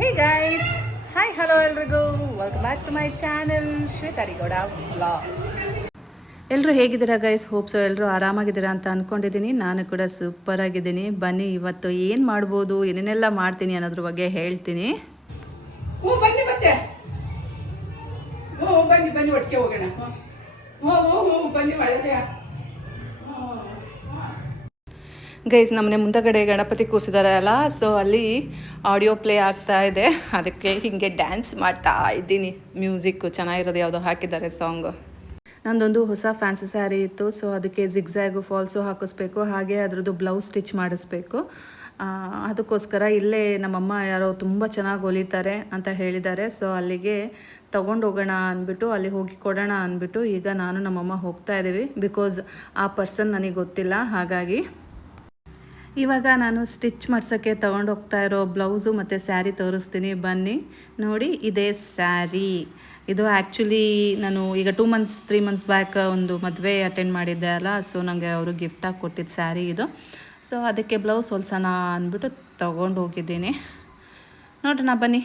ಹೇ guys hi hello ಎಲ್ರಿಗೂ. Welcome back to my channel Shwetharigowda vlogs ಎಲ್ಲರೂ ಹೇಗಿದ್ದೀರಾ guys ಹೋಪ್ಸು ಎಲ್ಲರೂ ಆರಾಮಾಗಿದ್ದೀರಾ ಅಂತ ಅಂದ್ಕೊಂಡಿದ್ದೀನಿ ನಾನು ಕೂಡ ಸೂಪರ್ ಆಗಿದ್ದೀನಿ ಬನ್ನಿ, ಇವತ್ತು ಏನು ಮಾಡ್ಬೋದು, ಏನೇನೆಲ್ಲ ಮಾಡ್ತೀನಿ ಅನ್ನೋದ್ರ ಬಗ್ಗೆ ಹೇಳ್ತೀನಿ. ಹ್ಞೂ, ಬನ್ನಿ ಮತ್ತೆ. ಹ್ಞೂ, ಬನ್ನಿ ಬನ್ನಿ ಒಟ್ಟಿಗೆ ಹೋಗೋಣ. ಹ್ಞೂ ಹ್ಞೂ ಹ್ಞೂ, ಬನ್ನಿ ಒಳಗೆ. ಗೈಸ್, ನಮ್ಮನೆ ಮುಂದಗಡೆ ಗಣಪತಿ ಕೂರಿಸಿದಾರಲ್ಲ ಸೊ ಅಲ್ಲಿ ಆಡಿಯೋ ಪ್ಲೇ ಆಗ್ತಾ ಇದೆ. ಅದಕ್ಕೆ ಹೀಗೆ ಡ್ಯಾನ್ಸ್ ಮಾಡ್ತಾ ಇದ್ದೀನಿ. ಮ್ಯೂಸಿಕ್ಕು ಚೆನ್ನಾಗಿರೋದು ಯಾವುದೋ ಹಾಕಿದ್ದಾರೆ ಸಾಂಗು ನಂದೊಂದು ಹೊಸ ಫ್ಯಾನ್ಸಿ ಸ್ಯಾರಿ ಇತ್ತು ಸೊ ಅದಕ್ಕೆ ಜಿಗ್ಝ್ಯಾಗು ಫಾಲ್ಸು ಹಾಕಿಸ್ಬೇಕು, ಹಾಗೆ ಅದರದ್ದು ಬ್ಲೌಸ್ ಸ್ಟಿಚ್ ಮಾಡಿಸ್ಬೇಕು. ಅದಕ್ಕೋಸ್ಕರ ಇಲ್ಲೇ ನಮ್ಮಮ್ಮ ಯಾರೋ ತುಂಬ ಚೆನ್ನಾಗಿ ಹೊಲಿತಾರೆ ಅಂತ ಹೇಳಿದ್ದಾರೆ. ಸೊ ಅಲ್ಲಿಗೆ ತಗೊಂಡು ಹೋಗೋಣ ಅಂದ್ಬಿಟ್ಟು, ಅಲ್ಲಿ ಹೋಗಿ ಕೊಡೋಣ ಅಂದ್ಬಿಟ್ಟು ಈಗ ನಾನು ನಮ್ಮಮ್ಮ ಹೋಗ್ತಾ ಇದ್ದೀವಿ ಬಿಕಾಸ್ ಆ ಪರ್ಸನ್ ನನಗೆ ಗೊತ್ತಿಲ್ಲ, ಹಾಗಾಗಿ ಇವಾಗ ನಾನು ಸ್ಟಿಚ್ ಮಾಡ್ಸೋಕ್ಕೆ ತೊಗೊಂಡು ಹೋಗ್ತಾ ಇರೋ ಬ್ಲೌಸು ಮತ್ತು ಸ್ಯಾರಿ ತೋರಿಸ್ತೀನಿ. ಬನ್ನಿ. ನೋಡಿ, ಇದೇ ಸ್ಯಾರಿ. ಇದು ಆ್ಯಕ್ಚುಲಿ ನಾನು ಈಗ two months three months back ಒಂದು ಮದುವೆ ಅಟೆಂಡ್ ಮಾಡಿದ್ದೆ ಅಲ್ಲ ಸೊ ನನಗೆ ಅವರು ಗಿಫ್ಟಾಗಿ ಕೊಟ್ಟಿದ್ದ ಸ್ಯಾರಿ ಇದು. ಸೊ ಅದಕ್ಕೆ ಬ್ಲೌಸ್ ಹೊಲ್ಸೋಣ ಅಂದ್ಬಿಟ್ಟು ತೊಗೊಂಡು ಹೋಗಿದ್ದೀನಿ. ನೋಡೋಣ, ಬನ್ನಿ.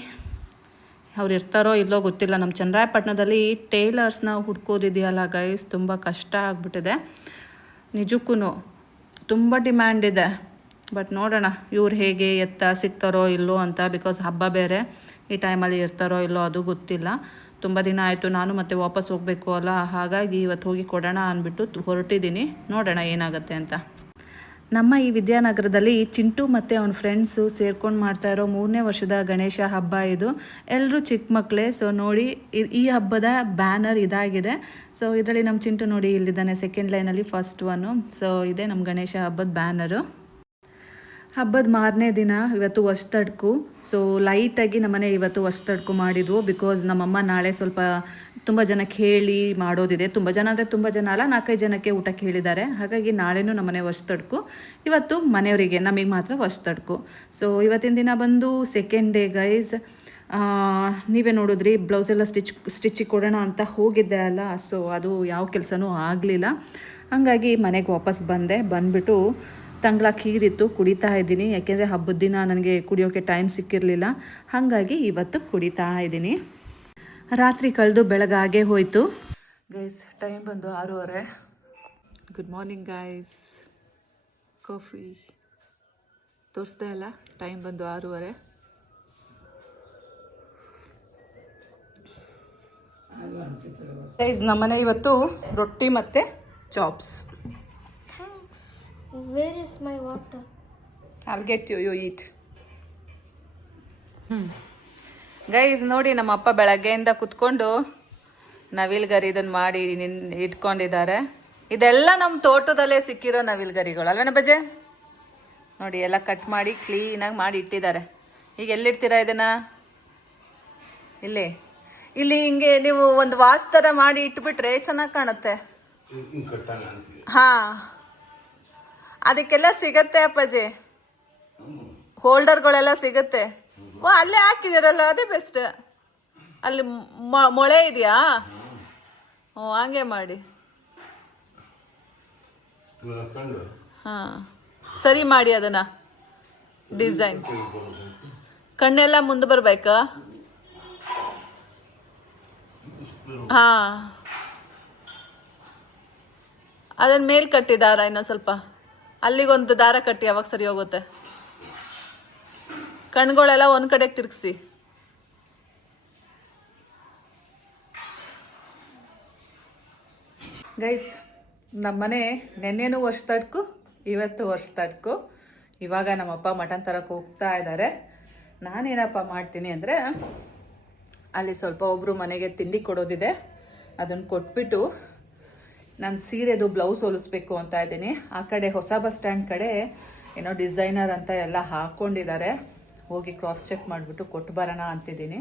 ಅವ್ರು ಇರ್ತಾರೋ ಇಲ್ಲೋ ಗೊತ್ತಿಲ್ಲ. ನಮ್ಮ ಚನ್ನರಾಯಪಟ್ಟಣದಲ್ಲಿ ಟೇಲರ್ಸ್ನ ಹುಡ್ಕೋದಿದೆಯಲ್ಲ ಗೈಸ್ ತುಂಬ ಕಷ್ಟ ಆಗಿಬಿಟ್ಟಿದೆ. ನಿಜಕ್ಕೂ ತುಂಬ ಡಿಮ್ಯಾಂಡ್ ಇದೆ. ಬಟ್ ನೋಡೋಣ, ಇವ್ರು ಹೇಗೆ ಎತ್ತ ಸಿಗ್ತಾರೋ ಇಲ್ಲೋ ಅಂತ ಬಿಕಾಸ್ ಹಬ್ಬ ಬೇರೆ, ಈ ಟೈಮಲ್ಲಿ ಇರ್ತಾರೋ ಇಲ್ಲೋ ಅದು ಗೊತ್ತಿಲ್ಲ. ತುಂಬ ದಿನ ಆಯಿತು, ನಾನು ಮತ್ತೆ ವಾಪಸ್ ಹೋಗಬೇಕು ಅಲ್ಲ, ಹಾಗಾಗಿ ಇವತ್ತು ಹೋಗಿ ಕೊಡೋಣ ಅಂದ್ಬಿಟ್ಟು ಹೊರಟಿದ್ದೀನಿ. ನೋಡೋಣ ಏನಾಗುತ್ತೆ ಅಂತ. ನಮ್ಮ ಈ ವಿದ್ಯಾನಗರದಲ್ಲಿ ಚಿಂಟು ಮತ್ತು ಅವನ ಫ್ರೆಂಡ್ಸು ಸೇರ್ಕೊಂಡು ಮಾಡ್ತಾ ಇರೋ ಮೂರನೇ ವರ್ಷದ ಗಣೇಶ ಹಬ್ಬ ಇದು. ಎಲ್ಲರೂ ಚಿಕ್ಕ ಮಕ್ಕಳೇ ಸೊ ನೋಡಿ, ಈ ಹಬ್ಬದ ಬ್ಯಾನರ್ ಇದಾಗಿದೆ. ಸೊ ಇದರಲ್ಲಿ ನಮ್ಮ ಚಿಂಟು ನೋಡಿ, ಇಲ್ಲಿದ್ದಾನೆ ಸೆಕೆಂಡ್ ಲೈನಲ್ಲಿ ಫಸ್ಟ್ ಒನ್ನು ಸೊ ಇದೆ ನಮ್ಮ ಗಣೇಶ ಹಬ್ಬದ ಬ್ಯಾನರು. ಹಬ್ಬದ ಮಾರನೇ ದಿನ ಇವತ್ತು ಹೊಸ್ತಡ್ಕು. ಸೊ ಲೈಟಾಗಿ ನಮ್ಮನೆ ಇವತ್ತು ಹೊಸ್ತಡ್ಕು ಮಾಡಿದ್ವು ಬಿಕಾಸ್ ನಮ್ಮಮ್ಮ ನಾಳೆ ಸ್ವಲ್ಪ ತುಂಬ ಜನಕ್ಕೆ ಹೇಳಿ ಮಾಡೋದಿದೆ. ತುಂಬ ಜನ ಅಂದರೆ ತುಂಬ ಜನ ಅಲ್ಲ, ನಾಲ್ಕೈದು ಜನಕ್ಕೆ ಊಟಕ್ಕೆ ಹೇಳಿದ್ದಾರೆ ಹಾಗಾಗಿ ನಾಳೆನೂ ನಮ್ಮನೆ ಹೊಸ್ತಡ್ಕು. ಇವತ್ತು ಮನೆಯವರಿಗೆ, ನಮಗೆ ಮಾತ್ರ ಹೊಸ್ತಡ್ಕು. ಸೊ ಇವತ್ತಿನ ದಿನ ಬಂದು ಸೆಕೆಂಡ್ ಡೇ ಗೈಸ್ ನೀವೇ ನೋಡಿದ್ರಿ ಬ್ಲೌಸ್ ಎಲ್ಲ ಸ್ಟಿಚ್ ಸ್ಟಿಚ್ಚಿಗೆ ಕೊಡೋಣ ಅಂತ ಹೋಗಿದ್ದೆ ಅಲ್ಲ ಸೊ ಅದು ಯಾವ ಕೆಲಸನೂ ಆಗಲಿಲ್ಲ. ಹಾಗಾಗಿ ಮನೆಗೆ ವಾಪಸ್ ಬಂದೆ. ಬಂದ್ಬಿಟ್ಟು ತಂಗ್ಳ ಖೀರಿತ್ತು ಕುಡಿತಾ ಇದ್ದೀನಿ. ಯಾಕೆಂದರೆ ಹಬ್ಬದ ದಿನ ನನಗೆ ಕುಡಿಯೋಕ್ಕೆ ಟೈಮ್ ಸಿಕ್ಕಿರಲಿಲ್ಲ. ಹಾಗಾಗಿ ಇವತ್ತು ಕುಡಿತಾ ಇದ್ದೀನಿ. ರಾತ್ರಿ ಕಳೆದು ಬೆಳಗಾಗೆ ಹೋಯಿತು. ಗೈಸ್ ಟೈಮ್ ಬಂದು ಆರೂವರೆ. ಗುಡ್ ಮಾರ್ನಿಂಗ್ ಗೈಸ್ ಕಾಫಿ ತೋರಿಸ್ದೆ ಅಲ್ಲ? ಟೈಮ್ ಬಂದು ಆರೂವರೆ. ಗೈಸ್ ನಮ್ಮನೆ ಇವತ್ತು ರೊಟ್ಟಿ ಮತ್ತು chops. Where is my water? I'll get you, you eat. Guys ನೋಡಿ ನಮ್ಮ ಅಪ್ಪ ಬೆಳಗ್ಗೆಯಿಂದ ಕುತ್ಕೊಂಡು ನವಿಲ್ಗರಿ ಇದನ್ನು ಮಾಡಿ ನಿನ್ ಇಟ್ಕೊಂಡಿದ್ದಾರೆ. ಇದೆಲ್ಲ ನಮ್ಮ ತೋಟದಲ್ಲೇ ಸಿಕ್ಕಿರೋ ನವಿಲ್ಗರಿಗಳು ಅಲ್ವೇನ ಬಜೆ ನೋಡಿ ಎಲ್ಲ ಕಟ್ ಮಾಡಿ ಕ್ಲೀನಾಗಿ ಮಾಡಿ ಇಟ್ಟಿದ್ದಾರೆ. ಈಗ ಎಲ್ಲಿಡ್ತೀರಾ ಇದನ್ನ? ಇಲ್ಲಿ. ಇಲ್ಲಿ ಹಿಂಗೆ ನೀವು ಒಂದು ವಾಸ್ ಥರ ಮಾಡಿ ಇಟ್ಬಿಟ್ರೆ ಚೆನ್ನಾಗಿ ಕಾಣುತ್ತೆ. ಹಾ. ಅದಕ್ಕೆಲ್ಲ ಸಿಗತ್ತೆ ಅಪ್ಪಾಜಿ. ಹೋಲ್ಡರ್ಗಳೆಲ್ಲ ಸಿಗತ್ತೆ. ಓ, ಅಲ್ಲೇ ಹಾಕಿದಿರಲ್ಲ ಅದೇ ಬೆಸ್ಟ್ ಅಲ್ಲಿ ಮೊಳೆ ಇದೆಯಾ? ಓ, ಹಂಗೆ ಮಾಡಿ. ಹಾ, ಸರಿ ಮಾಡಿ ಅದನ್ನ. ಡಿಸೈನ್. ಕಣ್ಣೆಲ್ಲ ಮುಂದೆ ಬರಬೇಕು? ಹಾ. ಅದನ್ನ ಮೇಲ್ ಕಟ್ಟಿದಾರ ಇನ್ನೊಂದು ಸ್ವಲ್ಪ? ಅಲ್ಲಿಗೊಂದು ದಾರ ಕಟ್ಟಿ ಯಾವಾಗ ಸರಿ ಹೋಗುತ್ತೆ. ಕಣ್ಗಳೆಲ್ಲ ಒಂದ್ ಕಡೆ ತಿರುಗಿಸಿ. ಗೈಸ್, ನಮ್ಮನೆ ನೆನ್ನೆನೂ ವರ್ಷ ತಡ್ಕು, ಇವತ್ತು ವರ್ಷ ತಡ್ಕು. ಇವಾಗ ನಮ್ಮಪ್ಪ ಮಟನ್ ತರಕ್ಕೆ ಹೋಗ್ತಾ ಇದ್ದಾರೆ ನಾನೇನಪ್ಪ ಮಾಡ್ತೀನಿ ಅಂದರೆ, ಅಲ್ಲಿ ಸ್ವಲ್ಪ ಒಬ್ಬರು ಮನೆಗೆ ತಿಂಡಿ ಕೊಡೋದಿದೆ. ಅದನ್ನು ಕೊಟ್ಬಿಟ್ಟು ನಾನು ಸೀರೆದು ಬ್ಲೌಸ್ ಹೊಲಿಸ್ಬೇಕು ಅಂತ ಇದ್ದೀನಿ. ಆ ಕಡೆ ಹೊಸ ಬಸ್ ಸ್ಟ್ಯಾಂಡ್ ಕಡೆ ಏನೋ ಡಿಸೈನರ್ ಅಂತ ಎಲ್ಲ ಹಾಕ್ಕೊಂಡಿದ್ದಾರೆ ಹೋಗಿ ಕ್ರಾಸ್ ಚೆಕ್ ಮಾಡಿಬಿಟ್ಟು ಕೊಟ್ಟು ಬರೋಣ ಅಂತಿದ್ದೀನಿ.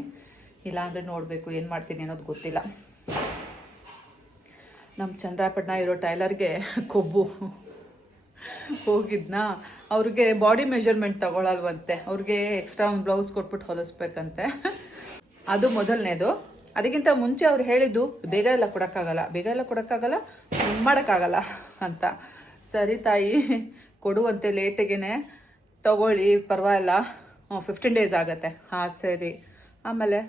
ಇಲ್ಲಾಂದರೆ ನೋಡಬೇಕು ಏನು ಮಾಡ್ತೀನಿ ಅನ್ನೋದು ಗೊತ್ತಿಲ್ಲ. ನಮ್ಮ ಚಂದ್ರಾಪಟ್ಟಣ ಇರೋ ಟೈಲರ್ಗೆ ಕೊಬ್ಬು. ಹೋಗಿದ್ನಾ? ಅವ್ರಿಗೆ ಬಾಡಿ ಮೆಷರ್ಮೆಂಟ್ ತಗೊಳಲ್ವಂತೆ. ಅವ್ರಿಗೆ ಎಕ್ಸ್ಟ್ರಾ ಒಂದು ಬ್ಲೌಸ್ ಕೊಟ್ಬಿಟ್ಟು ಹೊಲಿಸ್ಬೇಕಂತೆ. ಅದು ಮೊದಲನೇದು. ಅದಕ್ಕಿಂತ ಮುಂಚೆ ಅವ್ರು ಹೇಳಿದ್ದು, ಬೇಗ ಎಲ್ಲ ಕೊಡೋಕ್ಕಾಗಲ್ಲ, ಬೇಗ ಎಲ್ಲ ಕೊಡೋಕ್ಕಾಗಲ್ಲ, ಮಾಡೋಕ್ಕಾಗಲ್ಲ ಅಂತ. ಸರಿ ತಾಯಿ, ಕೊಡುವಂತೆ ಲೇಟಿಗೆನೆ ತಗೊಳ್ಳಿ, ಪರವಾಗಿಲ್ಲ. ಫಿಫ್ಟೀನ್ ಡೇಸ್ ಆಗುತ್ತೆ. ಹಾಂ, ಸರಿ. ಆಮೇಲೆ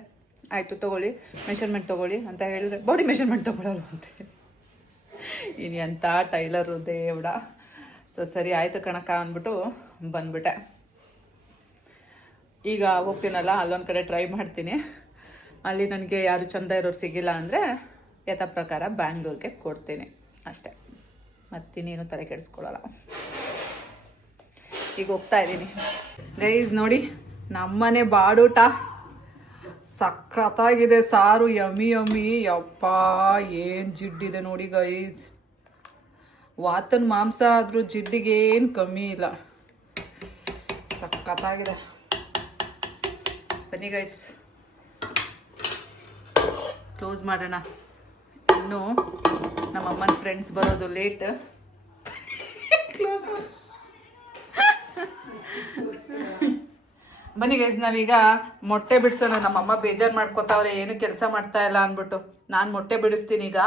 ಆಯಿತು, ತಗೊಳ್ಳಿ. ಮೆಷರ್ಮೆಂಟ್ ತಗೊಳ್ಳಿ ಅಂತ ಹೇಳಿದ್ರೆ ಬಾಡಿ ಮೆಷರ್ಮೆಂಟ್ ತೊಗೊಳಲ್ಲ ಅಂತ. ಇನ್ನು ಎಂಥ ಟೈಲರು ದೇವಡ. ಸೊ ಸರಿ, ಆಯಿತು ಕಣಕ್ಕ ಅಂದ್ಬಿಟ್ಟು ಬಂದ್ಬಿಟ್ಟೆ. ಈಗ ಹೋಗ್ತೀನಲ್ಲ ಅಲ್ಲೊಂದು ಕಡೆ ಟ್ರೈ ಮಾಡ್ತೀನಿ. ಅಲ್ಲಿ ನನಗೆ ಯಾರು ಚಂದ ಇರೋರು ಸಿಗಿಲ್ಲ ಅಂದರೆ ಯಥ ಪ್ರಕಾರ ಬ್ಯಾಂಗ್ಳೂರಿಗೆ ಕೊಡ್ತೀನಿ. ಅಷ್ಟೇ. ಮತ್ತಿನ್ನೇನು ತಲೆ ಕೆಡಿಸ್ಕೊಳ್ಳಲ್ಲ. ಈಗ ಹೋಗ್ತಾ ಇದ್ದೀನಿ. ಗೈಸ್ ನೋಡಿ, ನಮ್ಮನೆ ಬಾಡೂಟ ಸಖತ್ತಾಗಿದೆ. ಸಾರು ಯಮಿ ಯಮಿ ಯಪ್ಪ, ಏನು ಜಿಡ್ಡಿದೆ ನೋಡಿ ಗೈಸ್ ವಾತನ ಮಾಂಸ ಆದರೂ ಜಿಡ್ಡಿಗೇನು ಕಮ್ಮಿ ಇಲ್ಲ. ಸಖತ್ತಾಗಿದೆ. ಬನ್ನಿ ಗೈಸ್ ಕ್ಲೋಸ್ ಮಾಡೋಣ. ಇನ್ನು ನಮ್ಮಮ್ಮನ ಫ್ರೆಂಡ್ಸ್ ಬರೋದು ಲೇಟ್ ಕ್ಲೋಸ್ ಬನ್ನಿ ಗೈಸ್ ನಾವೀಗ ಮೊಟ್ಟೆ ಬಿಡ್ಸೋಣ. ನಮ್ಮಮ್ಮ ಬೇಜಾರು ಮಾಡ್ಕೋತಾವ್ರೆ, ಏನು ಕೆಲಸ ಮಾಡ್ತಾ ಇಲ್ಲ ಅಂದ್ಬಿಟ್ಟು. ನಾನು ಮೊಟ್ಟೆ ಬಿಡಿಸ್ತೀನಿ ಈಗ.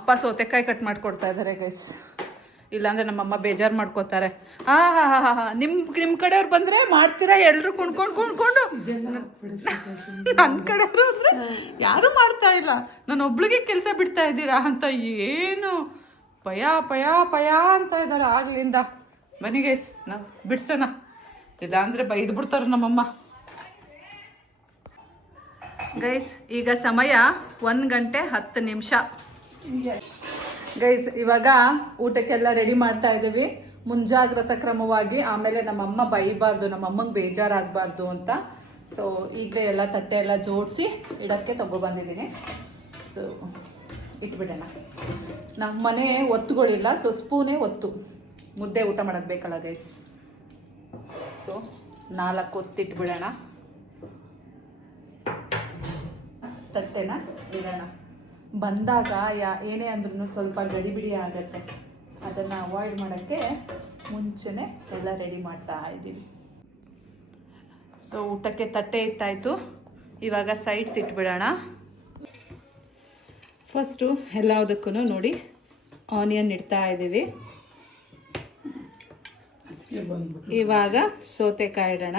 ಅಪ್ಪ ಸೌತೆಕಾಯಿ ಕಟ್ ಮಾಡ್ಕೊಡ್ತಾ ಇದ್ದಾರೆ ಗೈಸ್ ಇಲ್ಲಾಂದ್ರೆ ನಮ್ಮಮ್ಮ ಬೇಜಾರು ಮಾಡ್ಕೋತಾರೆ. ಆ, ಹಾ ಹಾ ಹಾ ಹಾ. ನಿಮ್ಮ ನಿಮ್ಮ ಕಡೆಯವ್ರು ಬಂದರೆ ಮಾಡ್ತೀರಾ? ಎಲ್ಲರೂ ಕುಣ್ಕೊಂಡು ಕುಣ್ಕೊಂಡು ನನ್ನ ಕಡೆಯವರು ಅಂದರೆ ಯಾರೂ ಮಾಡ್ತಾ ಇಲ್ಲ. ನಾನು ಒಬ್ಳಿಗೆ ಕೆಲಸ ಬಿಡ್ತಾ ಇದ್ದೀರಾ ಅಂತ ಏನು? ಪಯ ಪಯ ಪಯ ಅಂತ ಇದ್ದಾರೆ ಆಗ್ಲಿಂದ. ಮನೆಗೆ ನಾವು ಬಿಡ್ಸೋಣ. ಇಲ್ಲಾಂದ್ರೆ ಬೈದು ಬಿಡ್ತಾರೆ ನಮ್ಮಮ್ಮ. ಗೈಸ್, ಈಗ ಸಮಯ ಒಂದು ಗಂಟೆ ಹತ್ತು ನಿಮಿಷ. ಗೈಸ್ ಇವಾಗ ಊಟಕ್ಕೆಲ್ಲ ರೆಡಿ ಮಾಡ್ತಾ ಇದ್ದೀವಿ. ಮುಂಜಾಗ್ರತಾ ಕ್ರಮವಾಗಿ ಆಮೇಲೆ ನಮ್ಮಮ್ಮ ಬೈಬಾರ್ದು, ನಮ್ಮಮ್ಮಂಗೆ ಬೇಜಾರಾಗಬಾರ್ದು ಅಂತ. ಸೊ ಈಗಲೇ ಎಲ್ಲ ತಟ್ಟೆ ಎಲ್ಲ ಜೋಡಿಸಿ ಇಡಕ್ಕೆ ತಗೊಬಂದಿದ್ದೀನಿ ಸೊ ಇಟ್ಬಿಡೋಣ. ನಮ್ಮ ಮನೆ ಒತ್ತುಗಳಿಲ್ಲ ಸೊ ಸ್ಪೂನೇ ಒತ್ತು. ಮುದ್ದೆ ಊಟ ಮಾಡೋಕ್ಕೆ ಬೇಕಲ್ಲ ಗೈಸ್ ಸೊ ನಾಲ್ಕು ಒತ್ತಿಟ್ಬಿಡೋಣ ತಟ್ಟೆನ ಇಡೋಣ. ಬಂದಾಗ ಯಾ ಏನೇ ಅಂದ್ರೂ ಸ್ವಲ್ಪ ಗಡಿಬಿಡಿ ಆಗುತ್ತೆ. ಅದನ್ನು ಅವಾಯ್ಡ್ ಮಾಡೋಕ್ಕೆ ಮುಂಚೆನೇ ಎಲ್ಲ ರೆಡಿ ಮಾಡ್ತಾ ಇದ್ದೀವಿ. ಸೊ ಊಟಕ್ಕೆ ತಟ್ಟೆ ಇಟ್ಟಾಯಿತು. ಇವಾಗ ಸೈಡ್ಸ್ ಇಟ್ಬಿಡೋಣ. ಫಸ್ಟು ಎಲ್ಲದಕ್ಕೂ ನೋಡಿ ಆನಿಯನ್ ಇಡ್ತಾ ಇದ್ದೀವಿ. ಇವಾಗ ಸೌತೆಕಾಯಿ ಇಡೋಣ.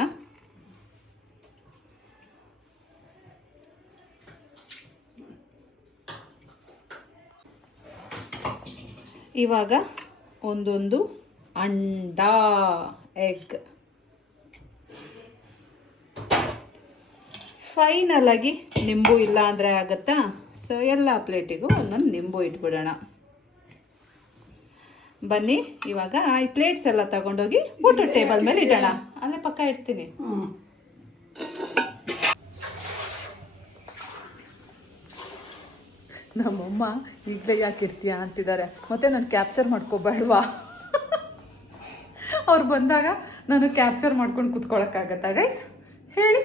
ಇವಾಗ ಒಂದೊಂದು ಅಂಡ, ಎಗ್. ಫೈನಲ್ ಆಗಿ ನಿಂಬು ಇಲ್ಲ ಅಂದರೆ ಆಗುತ್ತಾ? ಸೊ ಎಲ್ಲ ಪ್ಲೇಟಿಗೂ ಒಂದೊಂದು ನಿಂಬು ಇಟ್ಬಿಡೋಣ. ಬನ್ನಿ, ಇವಾಗ ಈ ಪ್ಲೇಟ್ಸ್ ಎಲ್ಲ ತಗೊಂಡೋಗಿ ಊಟ ಟೇಬಲ್ ಮೇಲೆ ಇಡೋಣ. ಅಲ್ಲೇ ಪಕ್ಕ ಇಡ್ತೀನಿ. ನಮ್ಮಮ್ಮ ಈಗಲೇ ಯಾಕೆ ಇರ್ತೀಯ ಅಂತಿದ್ದಾರೆ. ಮತ್ತೆ ನಾನು ಕ್ಯಾಪ್ಚರ್ ಮಾಡ್ಕೋಬೇಡ್ವಾ? ಅವ್ರು ಬಂದಾಗ ನಾನು ಕ್ಯಾಪ್ಚರ್ ಮಾಡ್ಕೊಂಡು ಕುತ್ಕೊಳ್ಳೋಕ್ಕಾಗತ್ತಾ ಗೈಸ್ ಹೇಳಿ,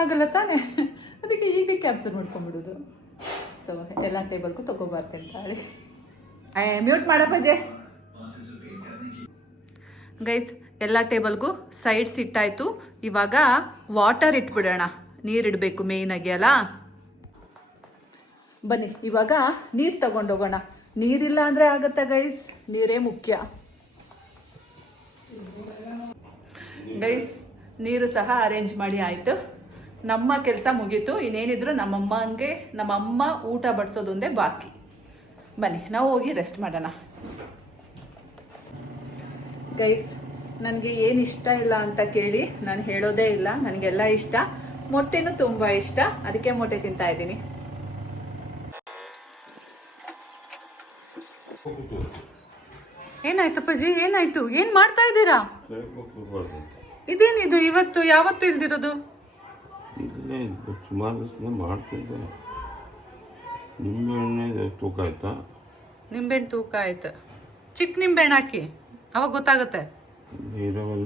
ಆಗಲ್ಲ ತಾನೇ? ಅದಕ್ಕೆ ಈಗಲೇ ಕ್ಯಾಪ್ಚರ್ ಮಾಡ್ಕೊಂಬಿಡೋದು ಸೊ ಎಲ್ಲ ಟೇಬಲ್ಗೂ ತೊಗೊಬಾರ್ದು ಅಂತ ಹೇಳಿ. ಮ್ಯೂಟ್ ಮಾಡಪ್ಪಜೆ ಗೈಸ್ ಎಲ್ಲ ಟೇಬಲ್ಗೂ ಸೈಡ್ಸ್ ಇಟ್ಟಾಯಿತು. ಇವಾಗ ವಾಟರ್ ಇಟ್ಬಿಡೋಣ. ನೀರಿಡಬೇಕು ಮೇಯ್ನಾಗಿ ಅಲ್ಲ? ಬನ್ನಿ, ಇವಾಗ ನೀರು ತಗೊಂಡೋಗೋಣ ನೀರಿಲ್ಲ ಅಂದರೆ ಆಗತ್ತಾ ಗೈಸ್ ನೀರೇ ಮುಖ್ಯ. ಗೈಸ್ ನೀರು ಸಹ ಅರೇಂಜ್ ಮಾಡಿ ಆಯಿತು. ನಮ್ಮ ಕೆಲಸ ಮುಗೀತು. ಇನ್ನೇನಿದ್ರು ನಮ್ಮಮ್ಮಂಗೆ ನಮ್ಮಮ್ಮ ಊಟ ಬಡಿಸೋದೊಂದೇ ಬಾಕಿ. ಬನ್ನಿ, ನಾವು ಹೋಗಿ ರೆಸ್ಟ್ ಮಾಡೋಣ. ಗೈಸ್ ನನಗೆ ಏನು ಇಷ್ಟ ಇಲ್ಲ ಅಂತ ಕೇಳಿ ನಾನು ಹೇಳೋದೇ ಇಲ್ಲ. ನನಗೆಲ್ಲ ಇಷ್ಟ. ಮೊಟ್ಟೆನೂ ತುಂಬ ಇಷ್ಟ. ಅದಕ್ಕೆ ಮೊಟ್ಟೆ ತಿಂತಾ ಇದ್ದೀನಿ. ಏನಾಯ್ತಪ್ಪಾಜಿ ಏನಾಯ್ತು? ಏನು ಮಾಡ್ತಾ ಇದ್ದೀರಾ? ಇದೇನಿದು ಇವತ್ತು? ಯಾವತ್ತು ಇಲ್ದಿರೋದು? ಇಲ್ಲೇ ಇದು ಸುಮಾರು ದಿವಸ ಮಾಡ್ತಿದ್ದೆ ನಿಂಬೆಹಣ್ಣೆ ತೂಕ ಆಯ್ತಾ? ನಿಂಬೆಹಣ್ಣು ತೂಕ ಆಯ್ತು. ಚಿಕ್ಕ ನಿಂಬೆಹಣ್ಣು ಹಾಕಿ. ಅವಾಗ ಗೊತ್ತಾಗುತ್ತೆ. ಇರೋವಲ್ಲ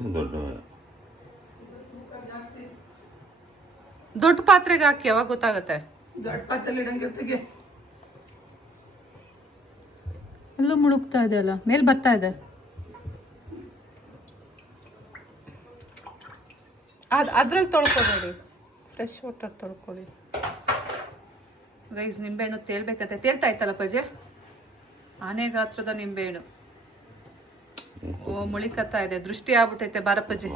ದೊಡ್ಡ ಪಾತ್ರೆಗೆ ಹಾಕಿ ಅವಾಗ ಗೊತ್ತಾಗುತ್ತೆ. ದೊಡ್ಡ ಪಾತ್ರೆ ಇಡಂಗೆ ಎಲ್ಲೂ ಮುಳುಗ್ತಾ ಇದೆ ಅಲ್ಲ? ಮೇಲೆ ಬರ್ತಾ ಇದೆ. ಅದು ಅದ್ರಲ್ಲಿ ತೊಳ್ಕೊಬೇಡಿ. ಫ್ರೆಶ್ ವಾಟರ್ ತೊಳ್ಕೊಳ್ಳಿ ರೈಸ್ ನಿಂಬೆಹಣ್ಣು ತೇಲ್ಬೇಕಂತೆ. ತೇಲ್ತಾ ಇತ್ತಲ್ಲ ಪಜೆ? ಆನೆ ಗಾತ್ರದ ನಿಂಬೆಹಣ್ಣು. ಓ ಮುಳಿಕತ್ತಾ ಇದೆ. ದೃಷ್ಟಿ ಆಗ್ಬಿಟ್ಟೈತೆ ಬಾರಪ್ಪಜಿ.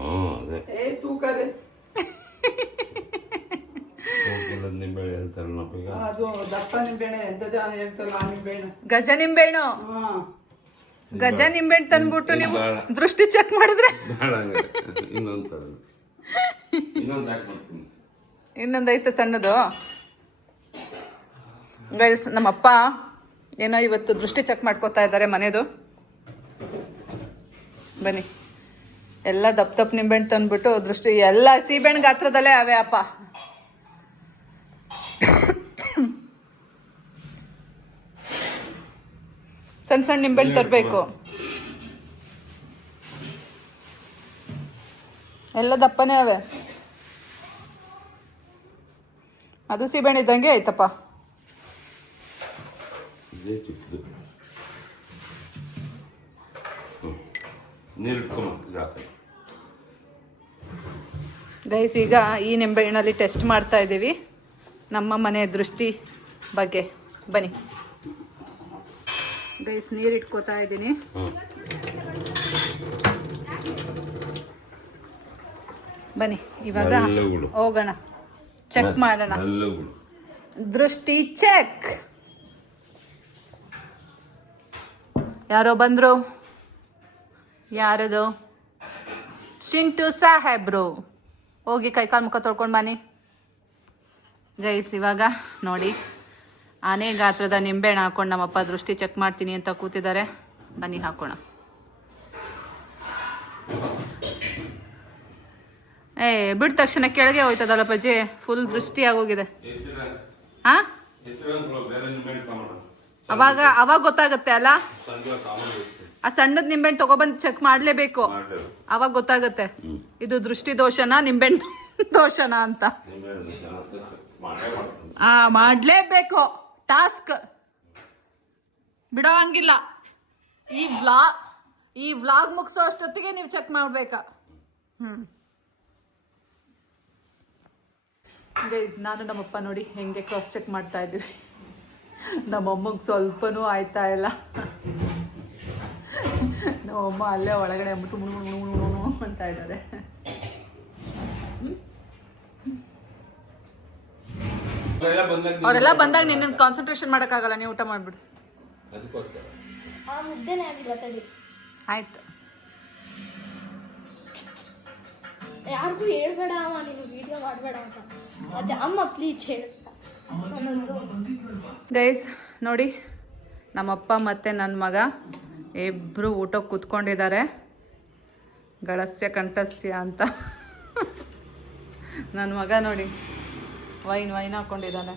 ಅದೇ ನಿಂಬೆ ಹೇಳ್ತಾರಲ್ಲಪ್ಪ ಈಗ? ಅದು ದಪ್ಪ ನಿಂಬೆಹಣ್ಣು ಎಂಥದ್ದು ಹೇಳ್ತಾರಲ್ಲ ಆ ನಿಂಬೆಹಣ್ಣು. ಗಜ ನಿಂಬೆಹಣ್ಣು? ಹಾ. ಗಜ ನಿಂಬೆಹಣ್ಣು ತಂದ್ಬಿಟ್ಟು ನೀವು ದೃಷ್ಟಿ ಚೆಕ್ ಮಾಡಿದ್ರೆ? ಬೇಡ ಇನ್ನೊಂದು ಮಾಡ್ತೀನಿ. ಇನ್ನೊಂದೈತೆ ಸಣ್ಣದು? ಗೈಸ್ ನಮ್ಮಪ್ಪ ಏನೋ ಇವತ್ತು ದೃಷ್ಟಿ ಚೆಕ್ ಮಾಡ್ಕೋತಾ ಇದ್ದಾರೆ ಮನೆದು. ಬನ್ನಿ. ಎಲ್ಲ ದಪ್ಪ ದಪ್ಪ ನಿಂಬೆಹಣ್ಣು ತಂದ್ಬಿಟ್ಟು ದೃಷ್ಟಿ ಎಲ್ಲ ಸೀಬೆಹಣ್ಣು ಗಾತ್ರದಲ್ಲೇ ಅವೇ ಅಪ್ಪ. ಸಣ್ಣ ಸಣ್ಣ ನಿಂಬೆಹಣ್ಣು ತರಬೇಕು. ಎಲ್ಲ ದಪ್ಪನೇ ಅವೆ. ಅದು ಸೀಬೆಹಣ್ಣು ಇದ್ದಂಗೆ ಆಯ್ತಪ್ಪ. ಗೈಸ್ ಈಗ ಈ ನಿಂಬೆಹಣ್ಣಲ್ಲಿ ಟೆಸ್ಟ್ ಮಾಡ್ತಾ ಇದ್ದೀವಿ. ನಮ್ಮ ಮನೆ ದೃಷ್ಟಿ ಬಗ್ಗೆ. ಬನ್ನಿ. ಗೈಸ್ ನೀರು ಇಟ್ಕೋತಾ ಇದ್ದೀನಿ. ಬನ್ನಿ ಇವಾಗ. ಹೋಗೋಣ. ಚೆಕ್ ಮಾಡೋಣ. ದೃಷ್ಟಿ ಚೆಕ್ ಯಾರೋ ಬಂದ್ರು? ಯಾರದು? ಚಿಂಟು ಸಾಹೇಬ್ರು. ಹೋಗಿ ಕೈ ಕಾಲು ಮುಖ ತೊಳ್ಕೊಂಡು ಬನ್ನಿ. ಗೈಸ್ ಇವಾಗ ನೋಡಿ. ಆನೆ ಗಾತ್ರದ ನಿಂಬೆಹಣ್ಣು ಹಾಕೊಂಡು ನಮ್ಮಪ್ಪ ದೃಷ್ಟಿ ಚೆಕ್ ಮಾಡ್ತೀನಿ ಅಂತ ಕೂತಿದ್ದಾರೆ. ಬನ್ನಿ, ಹಾಕೋಣ. ಏ, ಬಿಟ್ಟ ತಕ್ಷಣ ಕೆಳಗೆ ಹೋಯ್ತದಲ್ಲ ಪಜ್ಜಿ ಫುಲ್ ದೃಷ್ಟಿ ಆಗೋಗಿದೆ. ಹಾಂ ಅವಾಗ ಅವಾಗ ಗೊತ್ತಾಗುತ್ತೆ ಅಲ್ಲ? ಆ ಸಣ್ಣದ ನಿಂಬೆಹಣ್ಣು ತಗೊಬಂದು ಚೆಕ್ ಮಾಡ್ಲೇಬೇಕು. ಅವಾಗ ಗೊತ್ತಾಗುತ್ತೆ. ಇದು ದೃಷ್ಟಿ ದೋಷನಾ, ನಿಂಬೆಹಣ್ಣು ದೋಷನಾ ಅಂತ? ಆ, ಮಾಡ್ಲೇಬೇಕು. ಟಾಸ್ಕ್ ಬಿಡೋ ಹಂಗಿಲ್ಲ ಈ ವ್ಲಾ ಈ ವ್ಲಾಗ್ ಮುಗಿಸೋ ಅಷ್ಟೊತ್ತಿಗೆ ನೀವು ಚೆಕ್ ಮಾಡ್ಬೇಕ ಹ್ಮ್ ಗೈಸ್ ನಾನು ನಮ್ಮಪ್ಪ ನೋಡಿ ಹೆಂಗೆ ಕ್ರಾಸ್ ಚೆಕ್ ಮಾಡ್ತಾ ಇದ್ದೀವಿ ನಮ್ಮಮ್ಮಗೆ ಸ್ವಲ್ಪನೂ ಆಯ್ತಾ ಇಲ್ಲ ನಮ್ಮಮ್ಮ ಅಲ್ಲೇ ಒಳಗಡೆ ಅಂದ್ಬಿಟ್ಟು ಮುಳು ಮುಳು ಮುಣು ಅಂತ ಇದ್ದಾರೆ ಎಲ್ಲ ಬಂದಾಗ ಅವರೆಲ್ಲ ಬಂದಾಗ ನಿನ್ನ ಕಾನ್ಸಂಟ್ರೇಷನ್ ಮಾಡೋಕ್ಕಾಗಲ್ಲ ನೀವು ಊಟ ಮಾಡಿಬಿಡು. ಆಯ್ತು. ಯಾರಿಗೂ ಹೇಳ್ಬೇಡ ಅವ ನೀನು ವಿಡಿಯೋ ಮಾಡಬೇಡ ಅಂತ. ಮತ್ತೆ ಅಮ್ಮ ಪ್ಲೀಸ್ ಹೇಳುತ್ತಾ. ಗೈಸ್ ನೋಡಿ ನಮ್ಮಪ್ಪ ಮತ್ತು ನನ್ನ ಮಗ ಇಬ್ಬರು ಊಟಕ್ಕೆ ಕೂತ್ಕೊಂಡಿದ್ದಾರೆ. ಗಳಸ್ಯ ಕಂಠಸ್ಯ ಅಂತ. ನನ್ನ ಮಗ ನೋಡಿ. ವೈನ್ ವೈನ್ ಹಾಕೊಂಡಿದ್ದಾನೆ.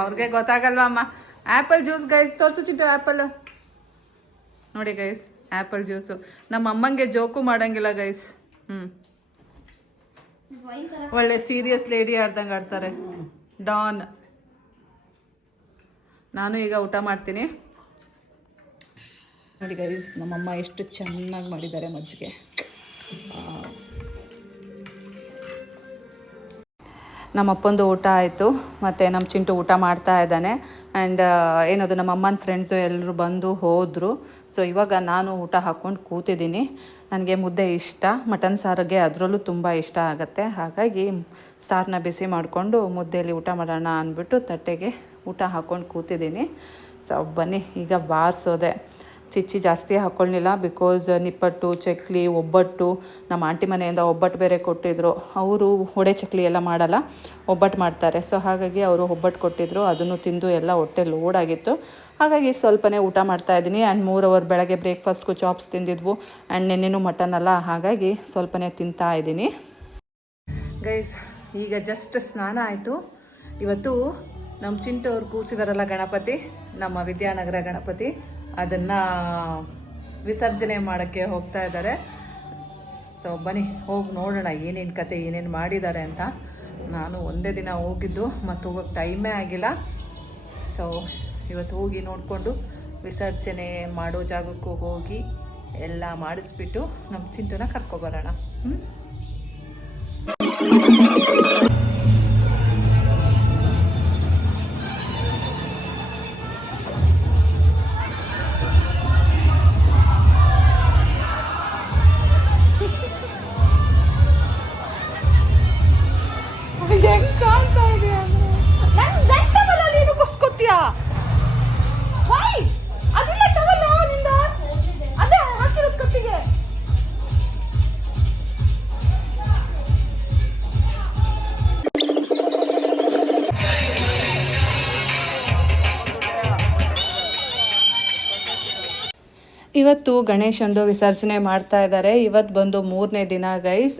ಅವ್ರಿಗೆ ಗೊತ್ತಾಗಲ್ವಾ ಅಮ್ಮ? ಆ್ಯಪಲ್ ಜ್ಯೂಸ್ ಗೈಸ್ ತೋರಿಸು ಚಿಟ್ಟು ಆ್ಯಪಲ್ ನೋಡಿ ಗೈಸ್ ಆ್ಯಪಲ್ ಜ್ಯೂಸು ನಮ್ಮ ಅಮ್ಮಂಗೆ ಜೋಕು ಮಾಡಂಗಿಲ್ಲ ಗೈಸ್ ಹ್ಞೂ ಒಳ್ಳೆ ಸೀರಿಯಸ್ ಲೇಡಿ ಆಡ್ದಂಗೆ ಆಡ್ತಾರೆ. ಡಾನ್ ನಾನು ಈಗ ಊಟ ಮಾಡ್ತೀನಿ. ನೋಡಿ ಗೈಸ್ ನಮ್ಮಮ್ಮ ಎಷ್ಟು ಚೆನ್ನಾಗಿ ಮಾಡಿದ್ದಾರೆ ಮಜ್ಜಿಗೆ. ನಮ್ಮಪ್ಪಂದು ಊಟ ಆಯಿತು, ಮತ್ತು ನಮ್ಮ ಚಿಂಟು ಊಟ ಮಾಡ್ತಾ ಇದ್ದಾನೆ. ಆ್ಯಂಡ್ ಏನದು, ನಮ್ಮ ಅಮ್ಮನ ಫ್ರೆಂಡ್ಸು ಎಲ್ಲರೂ ಬಂದು ಹೋದರು. ಸೊ ಇವಾಗ ನಾನು ಊಟ ಹಾಕ್ಕೊಂಡು ಕೂತಿದ್ದೀನಿ. ನನಗೆ ಮುದ್ದೆ ಇಷ್ಟ ಮಟನ್ ಸಾರಿಗೆ ಅದರಲ್ಲೂ ತುಂಬ ಇಷ್ಟ ಆಗುತ್ತೆ. ಹಾಗಾಗಿ ಸಾರನ್ನ ಬಿಸಿ ಮಾಡಿಕೊಂಡು ಮುದ್ದೆಯಲ್ಲಿ ಊಟ ಮಾಡೋಣ ಅಂದ್ಬಿಟ್ಟು ತಟ್ಟೆಗೆ ಊಟ ಹಾಕ್ಕೊಂಡು ಕೂತಿದ್ದೀನಿ. ಸೊ ಬನ್ನಿ, ಈಗ ಬಾರಿಸೋದೆ. ಚಿಚ್ಚಿ ಜಾಸ್ತಿ ಹಾಕ್ಕೊಳ್ಳಿಲ್ಲ ಬಿಕಾಸ್ ನಿಪ್ಪಟ್ಟು, ಚಕ್ಲಿ, ಒಬ್ಬಟ್ಟು, ನಮ್ಮ ಆಂಟಿ ಮನೆಯಿಂದ ಒಬ್ಬಟ್ಟು ಬೇರೆ ಕೊಟ್ಟಿದ್ದರು ಅವರು ಹೊಡೆ ಚಕ್ಲಿ ಎಲ್ಲ ಮಾಡಲ್ಲ, ಒಬ್ಬಟ್ಟು ಮಾಡ್ತಾರೆ. ಸೊ ಹಾಗಾಗಿ ಅವರು ಒಬ್ಬಟ್ಟು ಕೊಟ್ಟಿದ್ದರು ಅದನ್ನು ತಿಂದು ಎಲ್ಲ ಹೊಟ್ಟೆ ಲೋಡ್ ಆಗಿತ್ತು. ಹಾಗಾಗಿ ಸ್ವಲ್ಪನೇ ಊಟ ಮಾಡ್ತಾ ಇದ್ದೀನಿ. ಆ್ಯಂಡ್ ಮೂರ್ ಅವರ್ ಬೆಳಗ್ಗೆ ಬ್ರೇಕ್ಫಾಸ್ಟ್ಗೂ ಚಾಪ್ಸ್ ತಿಂದಿದ್ವು. ಆ್ಯಂಡ್ ನೆನ್ನೆನೂ ಮಟನ್ ಅಲ್ಲ. ಹಾಗಾಗಿ ಸ್ವಲ್ಪನೇ ತಿಂತಾ ಇದ್ದೀನಿ. ಗೈಸ್ ಈಗ ಜಸ್ಟ್ ಸ್ನಾನ ಆಯಿತು. ಇವತ್ತು ನಮ್ಮ ಚಿಂಟು ಅವ್ರು ಕೂಸಿದಾರಲ್ಲ ಗಣಪತಿ, ನಮ್ಮ ವಿದ್ಯಾನಗರ ಗಣಪತಿ. ಅದನ್ನು ವಿಸರ್ಜನೆ ಮಾಡೋಕ್ಕೆ ಹೋಗ್ತಾ ಇದ್ದಾರೆ. ಸೊ ಬನ್ನಿ, ಹೋಗಿ ನೋಡೋಣ ಏನೇನು ಕತೆ, ಏನೇನು ಮಾಡಿದ್ದಾರೆ ಅಂತ. ನಾನು ಒಂದೇ ದಿನ ಹೋಗಿದ್ದು ಮತ್ತು ಹೋಗೋಕ್ಕೆ ಟೈಮೇ ಆಗಿಲ್ಲ. ಸೊ ಇವತ್ತು ಹೋಗಿ ನೋಡಿಕೊಂಡು ವಿಸರ್ಜನೆ ಮಾಡೋ ಜಾಗಕ್ಕೂ ಹೋಗಿ ಎಲ್ಲ ಮಾಡಿಸ್ಬಿಟ್ಟು ನಮ್ಮ ಚಿಂತನ ಕರ್ಕೊಬರೋಣ ಹ್ಞೂ ಇವತ್ತು ಗಣೇಶಂದು ವಿಸರ್ಜನೆ ಮಾಡ್ತಾ ಇದ್ದಾರೆ. ಇವತ್ತು ಬಂದು ಮೂರನೇ ದಿನ ಗೈಸ್.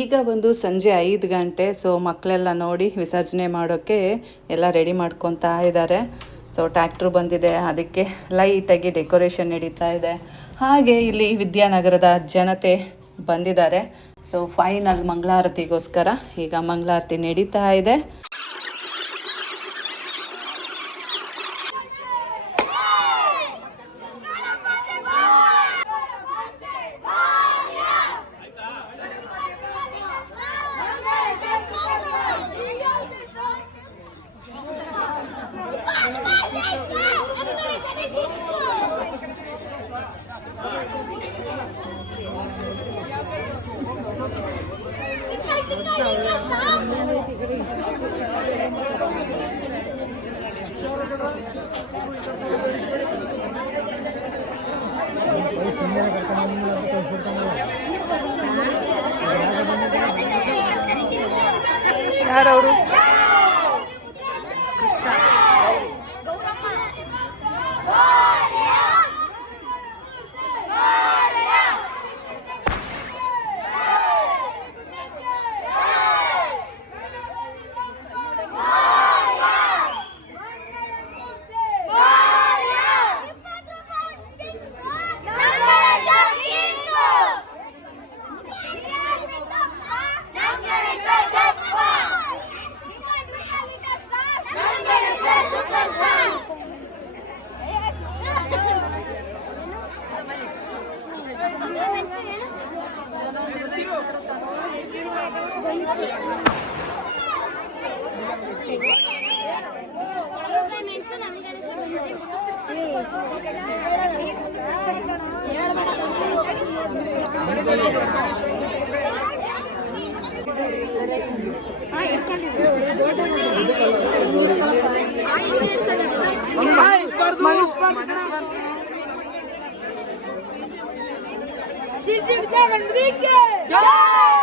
ಈಗ ಬಂದು ಸಂಜೆ ಐದು ಗಂಟೆ ಸೊ ಮಕ್ಕಳೆಲ್ಲ ನೋಡಿ ವಿಸರ್ಜನೆ ಮಾಡೋಕ್ಕೆ ಎಲ್ಲ ರೆಡಿ ಮಾಡ್ಕೊತಾ ಇದ್ದಾರೆ. ಸೊ ಟ್ಯಾಕ್ಟ್ರು ಬಂದಿದೆ, ಅದಕ್ಕೆ ಲೈಟಾಗಿ ಡೆಕೋರೇಷನ್ ನಡೀತಾ ಇದೆ. ಹಾಗೆ ಇಲ್ಲಿ ವಿದ್ಯಾನಗರದ ಜನತೆ ಬಂದಿದ್ದಾರೆ. ಸೊ ಫೈನಲ್ ಮಂಗಳಾರತಿಗೋಸ್ಕರ ಈಗ ಮಂಗಳಾರತಿ ನಡೀತಾ ಇದೆ. Şişirden Enrique!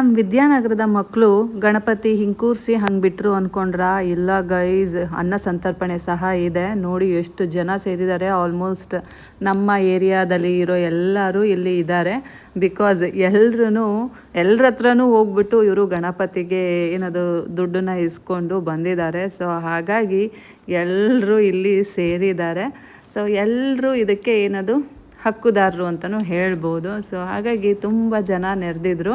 ನಮ್ಮ ವಿದ್ಯಾನಗರದ ಮಕ್ಕಳು ಗಣಪತಿ ಹಿಂಗೆ ಕೂರಿಸಿ ಹಂಗೆ ಬಿಟ್ಟರು ಅಂದ್ಕೊಂಡ್ರ ಇಲ್ಲ ಗೈಸ್ ಅನ್ನ ಸಂತರ್ಪಣೆ ಸಹ ಇದೆ. ನೋಡಿ ಎಷ್ಟು ಜನ ಸೇರಿದ್ದಾರೆ ಆಲ್ಮೋಸ್ಟ್ ನಮ್ಮ ಏರಿಯಾದಲ್ಲಿ ಇರೋ ಎಲ್ಲರೂ ಇಲ್ಲಿ ಇದ್ದಾರೆ. ಬಿಕಾಸ್ ಎಲ್ಲರೂ ಎಲ್ಲರ ಹತ್ರನೂ ಹೋಗ್ಬಿಟ್ಟು ಇವರು ಗಣಪತಿಗೆ ಏನದು ದುಡ್ಡನ್ನ ಇಸ್ಕೊಂಡು ಬಂದಿದ್ದಾರೆ. ಸೊ ಹಾಗಾಗಿ ಎಲ್ಲರೂ ಇಲ್ಲಿ ಸೇರಿದ್ದಾರೆ. ಸೊ ಎಲ್ಲರೂ ಇದಕ್ಕೆ ಏನದು ಹಕ್ಕುದಾರರು ಅಂತಲೂ ಹೇಳ್ಬೋದು. ಸೊ ಹಾಗಾಗಿ ತುಂಬ ಜನ ನೆರೆದಿದ್ರು.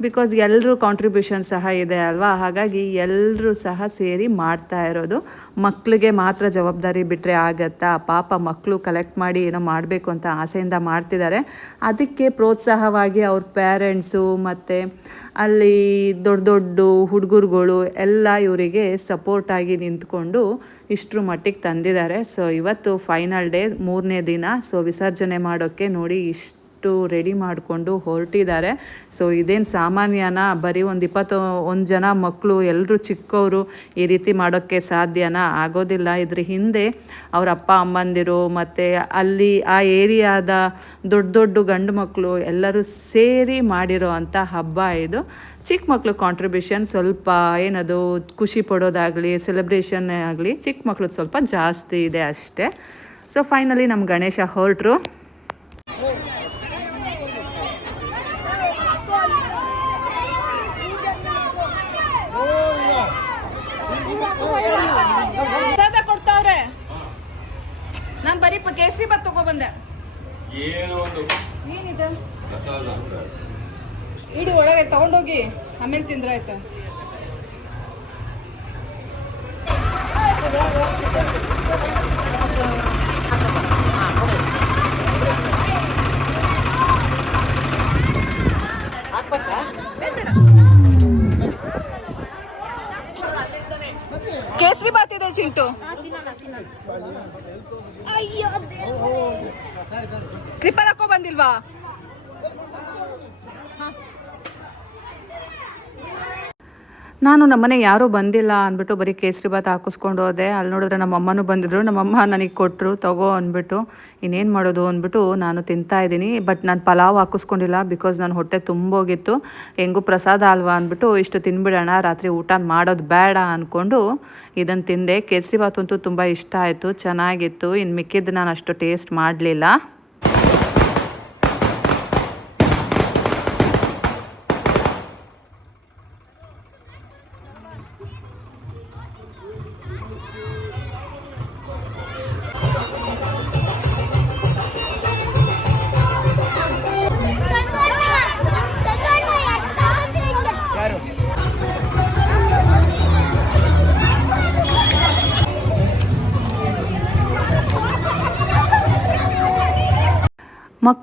ಬಿಕಾಸ್ ಎಲ್ಲರೂ ಕಾಂಟ್ರಿಬ್ಯೂಷನ್ ಸಹ ಇದೆ ಅಲ್ವಾ? ಹಾಗಾಗಿ ಎಲ್ಲರೂ ಸಹ ಸೇರಿ ಮಾಡ್ತಾ ಇರೋದು. ಮಕ್ಕಳಿಗೆ ಮಾತ್ರ ಜವಾಬ್ದಾರಿ ಬಿಟ್ಟರೆ ಆಗತ್ತಾ? ಪಾಪ ಮಕ್ಕಳು ಕಲೆಕ್ಟ್ ಮಾಡಿ ಏನೋ ಮಾಡಬೇಕು ಅಂತ ಆಸೆಯಿಂದ ಮಾಡ್ತಿದ್ದಾರೆ. ಅದಕ್ಕೆ ಪ್ರೋತ್ಸಾಹವಾಗಿ ಅವ್ರ ಪೇರೆಂಟ್ಸು ಮತ್ತು ಅಲ್ಲಿ ದೊಡ್ಡ ದೊಡ್ಡ ಹುಡುಗರುಗಳು ಎಲ್ಲ ಇವರಿಗೆ ಸಪೋರ್ಟಾಗಿ ನಿಂತ್ಕೊಂಡು ಇಷ್ಟರ ಮಟ್ಟಿಗೆ ತಂದಿದ್ದಾರೆ. ಸೊ ಇವತ್ತು ಫೈನಲ್ ಡೇ ಮೂರನೇ ದಿನ. ಸೊ ವಿಸರ್ಜನೆ ಮಾಡೋಕ್ಕೆ ನೋಡಿ ಇಷ್ಟು ರೆಡಿ ಮಾಡಿಕೊಂಡು ಹೊರಟಿದ್ದಾರೆ. ಸೊ ಇದೇನು ಸಾಮಾನ್ಯನ? ಬರೀ ಒಂದು ಇಪ್ಪತ್ತು, ಒಂದು ಜನ ಮಕ್ಕಳು ಎಲ್ಲರೂ ಚಿಕ್ಕವರು ಈ ರೀತಿ ಮಾಡೋಕ್ಕೆ ಸಾಧ್ಯನ? ಆಗೋದಿಲ್ಲ. ಇದ್ರ ಹಿಂದೆ ಅವ್ರ ಅಪ್ಪ, ಅಮ್ಮಂದಿರು ಮತ್ತು ಅಲ್ಲಿ ಆ ಏರಿಯಾದ ದೊಡ್ಡ ದೊಡ್ಡ ಗಂಡು ಮಕ್ಕಳು ಎಲ್ಲರೂ ಸೇರಿ ಮಾಡಿರೋ ಅಂಥ ಹಬ್ಬ ಇದು. ಚಿಕ್ಕ ಮಕ್ಕಳು ಕಾಂಟ್ರಿಬ್ಯೂಷನ್ ಸ್ವಲ್ಪ ಏನದು, ಖುಷಿ ಪಡೋದಾಗಲಿ ಸೆಲೆಬ್ರೇಷನ್ ಆಗಲಿ ಚಿಕ್ಕ ಮಕ್ಕಳು ಸ್ವಲ್ಪ ಜಾಸ್ತಿ ಇದೆ ಅಷ್ಟೇ. ಸೊ ಫೈನಲಿ ನಮ್ಮ ಗಣೇಶ ಹೊರಟರು. ಕೇಸರಿ ಬಾತ್ ತಗೊಬಂದೆ ಏನೋ ಒಂದು ಏನಿದೆ? ಇಡಿ ಒಳಗೆ ತಗೊಂಡೋಗಿ ಆಮೇಲೆ ತಿಂದ್ರೆ ಆಯ್ತಾ. ಬಂದಿಲ್ವಾ ನಾನು ನಮ್ಮನೆ ಯಾರೂ ಬಂದಿಲ್ಲ ಅಂದ್ಬಿಟ್ಟು ಬರೀ ಕೇಸರಿ ಭಾತ್ ಹಾಕಿಸ್ಕೊಂಡು ಹೋದೆ. ಅಲ್ಲಿ ನೋಡಿದ್ರೆ ನಮ್ಮ ಅಮ್ಮನೂ ಬಂದಿದ್ರು. ನಮ್ಮಮ್ಮ ನನಗೆ ಕೊಟ್ಟರು ತಗೋ ಅಂದ್ಬಿಟ್ಟು, ಇನ್ನೇನು ಮಾಡೋದು? ಅಂದ್ಬಿಟ್ಟು ನಾನು ತಿಂತಾ ಇದ್ದೀನಿ. ಬಟ್ ನಾನು ಪಲಾವ್ ಹಾಕಿಸ್ಕೊಂಡಿಲ್ಲ ಬಿಕಾಸ್ ನಾನು ಹೊಟ್ಟೆ ತುಂಬೋಗಿತ್ತು. ಹೆಂಗೂ ಪ್ರಸಾದ ಅಲ್ವಾ ಅಂದ್ಬಿಟ್ಟು, ಇಷ್ಟು ತಿನ್ಬಿಡೋಣ, ರಾತ್ರಿ ಊಟ ಮಾಡೋದು ಬೇಡ ಅಂದ್ಕೊಂಡು ಇದನ್ನು ತಿಂದೆ. ಕೇಸರಿ ಭಾತ್ ಅಂತೂ ತುಂಬ ಇಷ್ಟ ಆಯಿತು, ಚೆನ್ನಾಗಿತ್ತು. ಇನ್ನು ಮಿಕ್ಕಿದ್ದು ನಾನು ಅಷ್ಟು ಟೇಸ್ಟ್ ಮಾಡಲಿಲ್ಲ.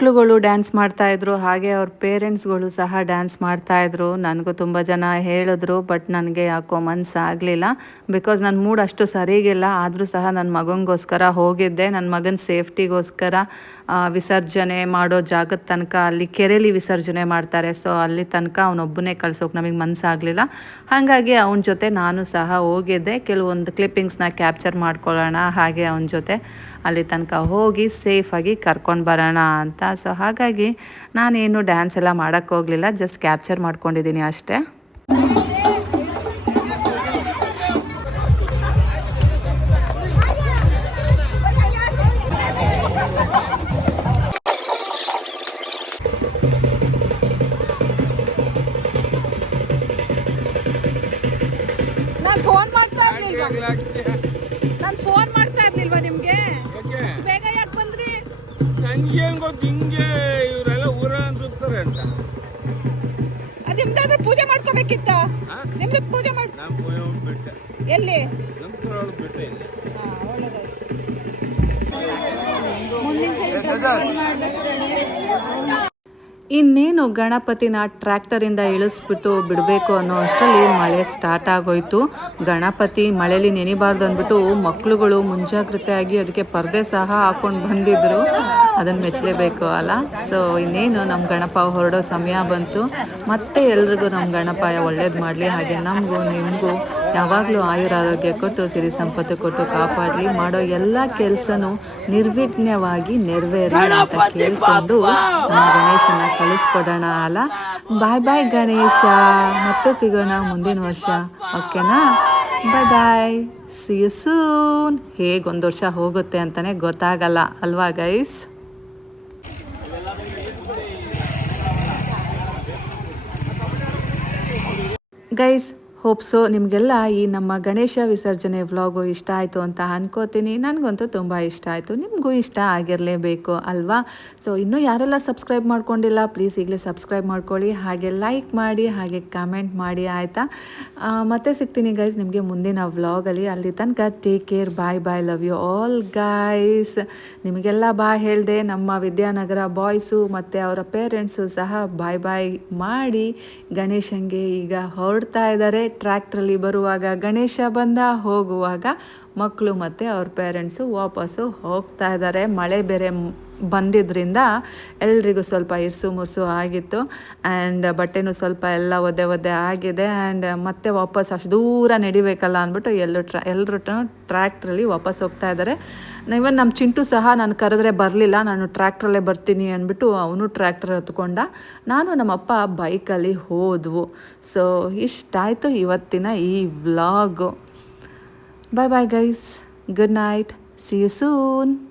ಮಕ್ಕಳುಗಳು ಡ್ಯಾನ್ಸ್ ಮಾಡ್ತಾ ಇದ್ರು, ಹಾಗೆ ಅವ್ರ ಪೇರೆಂಟ್ಸ್ಗಳು ಸಹ ಡ್ಯಾನ್ಸ್ ಮಾಡ್ತಾ ಇದ್ರು. ನನಗೂ ತುಂಬ ಜನ ಹೇಳಿದ್ರು ಬಟ್ ನನಗೆ ಯಾಕೋ ಮನಸ್ಸಾಗಲಿಲ್ಲ ಬಿಕಾಸ್ ನನ್ನ ಮೂಡ್ ಅಷ್ಟು ಸರಿಗಿಲ್ಲ, ಆದರೂ ಸಹ ನನ್ನ ಮಗನಿಗೋಸ್ಕರ ಹೋಗಿದ್ದೆ. ನನ್ನ ಮಗನ ಸೇಫ್ಟಿಗೋಸ್ಕರ ವಿಸರ್ಜನೆ ಮಾಡೋ ಜಾಗದ ತನಕ ಅಲ್ಲಿ ಕೆರೆಯಲ್ಲಿ ವಿಸರ್ಜನೆ ಮಾಡ್ತಾರೆ. ಸೊ ಅಲ್ಲಿ ತನಕ ಅವನೊಬ್ಬನೇ ಕಳ್ಸೋಕೆ ನಮಗೆ ಮನಸ್ಸಾಗಲಿಲ್ಲ ಹಾಗಾಗಿ ಅವನ ಜೊತೆ ನಾನು ಸಹ ಹೋಗಿದ್ದೆ. ಕೆಲವೊಂದು ಕ್ಲಿಪ್ಪಿಂಗ್ಸ್ನ ಕ್ಯಾಪ್ಚರ್ ಮಾಡ್ಕೊಳ್ಳೋಣ, ಹಾಗೆ ಅವನ ಜೊತೆ ಅಲ್ಲಿ ತನಕ ಹೋಗಿ ಸೇಫಾಗಿ ಕರ್ಕೊಂಡು ಬರೋಣ ಅಂತ ಸೊ ಹಾಗಾಗಿ ನಾನೇನು ಡ್ಯಾನ್ಸ್ ಎಲ್ಲ ಮಾಡೋಕ್ಕೋಗ್ಲಿಲ್ಲ ಜಸ್ಟ್ ಕ್ಯಾಪ್ಚರ್ ಮಾಡ್ಕೊಂಡಿದ್ದೀನಿ ಅಷ್ಟೇ. ಅಂತ. ನಿಮ್ದಾದ್ರೂ ಪೂಜೆ ಮಾಡ್ಕೋಬೇಕಿತ್ತ? ನಿಮ್ದು ಪೂಜೆ ಮಾಡಿ ಪೂಜೆ ಬಿಟ್ಟೆ ಎಲ್ಲಿ? ನಮ್ಮ ಕಡೆ ಬಿಟ್ಟ ಇಲ್ಲ. ಇನ್ನೇನು ಗಣಪತಿನ ಟ್ರ್ಯಾಕ್ಟರಿಂದ ಇಳಿಸ್ಬಿಟ್ಟು ಬಿಡಬೇಕು ಅನ್ನೋ ಅಷ್ಟರಲ್ಲಿ ಮಳೆ ಸ್ಟಾರ್ಟ್ ಆಗೋಯ್ತು. ಗಣಪತಿ ಮಳೆಯಲ್ಲಿ ನೆನಿಬಾರ್ದು ಅಂದ್ಬಿಟ್ಟು ಮಕ್ಳುಗಳು ಮುಂಜಾಗ್ರತೆಯಾಗಿ ಅದಕ್ಕೆ ಪರದೆ ಸಹ ಹಾಕೊಂಡು ಬಂದಿದ್ರು. ಅದನ್ನು ಮೆಚ್ಚಲೇಬೇಕು ಅಲ್ಲ? ಸೊ ಇನ್ನೇನು ನಮ್ಮ ಗಣಪ ಹೊರಡೋ ಸಮಯ ಬಂತು. ಮತ್ತೆ ಎಲ್ರಿಗೂ ನಮ್ಮ ಗಣಪ ಒಳ್ಳೇದು ಮಾಡಲಿ. ಹಾಗೆ ನಮಗೂ ನಿಮಗೂ ಯಾವಾಗಲೂ ಆಯುರ ಆರೋಗ್ಯ ಕೊಟ್ಟು ಸಿರಿ ಸಂಪತ್ತು ಕೊಟ್ಟು ಕಾಪಾಡಲಿ. ಮಾಡೋ ಎಲ್ಲ ಕೆಲಸನೂ ನಿರ್ವಿಘ್ನವಾಗಿ ನೆರವೇರಲಿ ಅಂತ ಕೇಳಿಕೊಂಡು ನಮ್ಮ ಗಣೇಶನ ಕಳಿಸ್ಕೊಡೋಣ ಅಲ್ಲ? ಬಾಯ್ ಬಾಯ್ ಗಣೇಶ. ಮತ್ತೆ ಸಿಗೋಣ ಮುಂದಿನ ವರ್ಷ. ಓಕೆನಾ bye bye see you soon ಹೇಗೆ ಒಂದು ವರ್ಷ ಹೋಗುತ್ತೆ ಅಂತಲೇ ಗೊತ್ತಾಗಲ್ಲ. ಅಲ್ವಾ ಗೈಸ್ ಗೈಸ್ ಹೋಪ್ಸು ನಿಮಗೆಲ್ಲ ಈ ನಮ್ಮ ಗಣೇಶ ವಿಸರ್ಜನೆ ವ್ಲಾಗು ಇಷ್ಟ ಆಯಿತು ಅಂತ ಅನ್ಕೋತೀನಿ. ನನಗಂತೂ ತುಂಬ ಇಷ್ಟ ಆಯಿತು. ನಿಮಗೂ ಇಷ್ಟ ಆಗಿರಲೇಬೇಕು ಅಲ್ವಾ? ಸೊ ಇನ್ನೂ ಯಾರೆಲ್ಲ ಸಬ್ಸ್ಕ್ರೈಬ್ ಮಾಡ್ಕೊಂಡಿಲ್ಲ ಪ್ಲೀಸ್ ಈಗಲೇ ಸಬ್ಸ್ಕ್ರೈಬ್ ಮಾಡ್ಕೊಳ್ಳಿ. ಹಾಗೆ ಲೈಕ್ ಮಾಡಿ, ಹಾಗೆ ಕಮೆಂಟ್ ಮಾಡಿ, ಆಯಿತಾ? ಮತ್ತೆ ಸಿಗ್ತೀನಿ ಗೈಸ್ ನಿಮಗೆ ಮುಂದಿನ ವ್ಲಾಗಲ್ಲಿ ಅಲ್ಲಿ. ತನಕ take care bye bye love you all guys ನಿಮಗೆಲ್ಲ ಬಾಯ್ ಹೇಳಿದೆ, ನಮ್ಮ ವಿದ್ಯಾನಗರ ಬಾಯ್ಸು ಮತ್ತು ಅವರ ಪೇರೆಂಟ್ಸು ಸಹ ಬಾಯ್ ಬಾಯ್ ಮಾಡಿ ಗಣೇಶಂಗೆ ಈಗ ಹೊರಡ್ತಾ ಇದ್ದಾರೆ. ಟ್ರ್ಯಾಕ್ಟ್ರಲ್ಲಿ ಬರುವಾಗ ಗಣೇಶ ಬಂದ ಹೋಗುವಾಗ ಮಕ್ಕಳು ಮತ್ತು ಅವ್ರ ಪೇರೆಂಟ್ಸು ವಾಪಸ್ಸು ಹೋಗ್ತಾ ಇದ್ದಾರೆ. ಮಳೆ ಬೇರೆ ಬಂದಿದ್ದರಿಂದ ಎಲ್ರಿಗೂ ಸ್ವಲ್ಪ ಇರ್ಸು ಮುರ್ಸು ಆಗಿತ್ತು. ಆ್ಯಂಡ್ ಬಟ್ಟೆನೂ ಸ್ವಲ್ಪ ಎಲ್ಲ ಒದ್ದೆ ಒದ್ದೆ ಆಗಿದೆ. ಆ್ಯಂಡ್ ಮತ್ತೆ ವಾಪಸ್ ಅಷ್ಟು ದೂರ ನಡಿಬೇಕಲ್ಲ ಅಂದ್ಬಿಟ್ಟು ಎಲ್ಲರೂ ಟ್ರಾ ಎಲ್ಲರೂ ಟ್ರ್ಯಾಕ್ಟ್ರಲ್ಲಿ ವಾಪಸ್ ಹೋಗ್ತಾ ಇದ್ದಾರೆ. ಇವನ್ ನಮ್ಮ ಚಿಂಟು ಸಹ ನಾನು ಕರೆದ್ರೆ ಬರಲಿಲ್ಲ. ನಾನು ಟ್ರ್ಯಾಕ್ಟ್ರಲ್ಲೇ ಬರ್ತೀನಿ ಅಂದ್ಬಿಟ್ಟು ಅವನು ಟ್ರ್ಯಾಕ್ಟರ್ ಹತ್ಕೊಂಡ. ನಾನು ನಮ್ಮಪ್ಪ ಬೈಕಲ್ಲಿ ಹೋದ್ವು. ಸೊ ಇಷ್ಟಾಯಿತು ಇವತ್ತಿನ ಈ vlog. Bye bye guys good night see you soon